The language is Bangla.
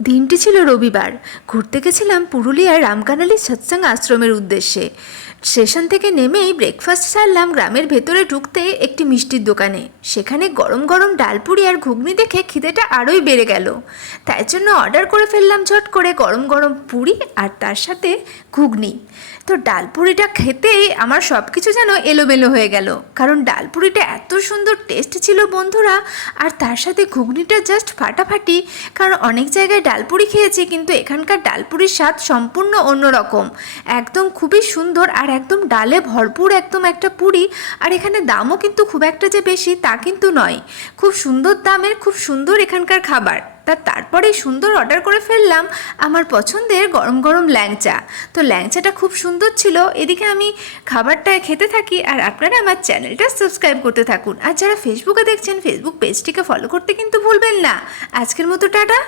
দিনটি ছিল রবিবার। ঘুরতে গেছিলাম পুরুলিয়ার রামকানালি সৎসঙ্গ আশ্রমের উদ্দেশ্যে। স্টেশন থেকে নেমেই ব্রেকফাস্ট সারলাম গ্রামের ভেতরে ঢুকতে একটি মিষ্টির দোকানে। সেখানে গরম গরম ডালপুরি আর ঘুগনি দেখে খিদেটা আরোই বেড়ে গেল। তাই জন্য অর্ডার করে ফেললাম ঝট করে গরম গরম পুরি আর তার সাথে ঘুগনি। তো ডালপুরিটা খেতেই আমার সব কিছু যেন এলোমেলো হয়ে গেল, কারণ ডালপুরিটা এত সুন্দর টেস্ট ছিল বন্ধুরা, আর তার সাথে ঘুগনিটা জাস্ট ফাটাফাটি। কারণ অনেক জায়গায় ডালপুরি খেয়েছি, কিন্তু এখানকার ডালপুরির স্বাদ সম্পূর্ণ অন্যরকম। একদম খুবই সুন্দর আর একদম ডালে ভরপুর একদম একটা পুরি। আর এখানে দামও কিন্তু খুব একটা যে বেশি তা কিন্তু নয়, খুব সুন্দর দামের, খুব সুন্দর এখানকার খাবার। তারপরেই সুন্দর অর্ডার করে ফেললাম আমার পছন্দের গরম গরম ল্যাংচা। তো ল্যাংচাটা খুব সুন্দর ছিল। এদিকে আমি খাবারটা খেতে থাকি আর আপনারা আমার চ্যানেলটা সাবস্ক্রাইব করতে থাকুন। আর যারা ফেসবুকে দেখছেন, ফেসবুক পেজটিকে ফলো করতে কিন্তু ভুলবেন না। আজকের মতো টাটা।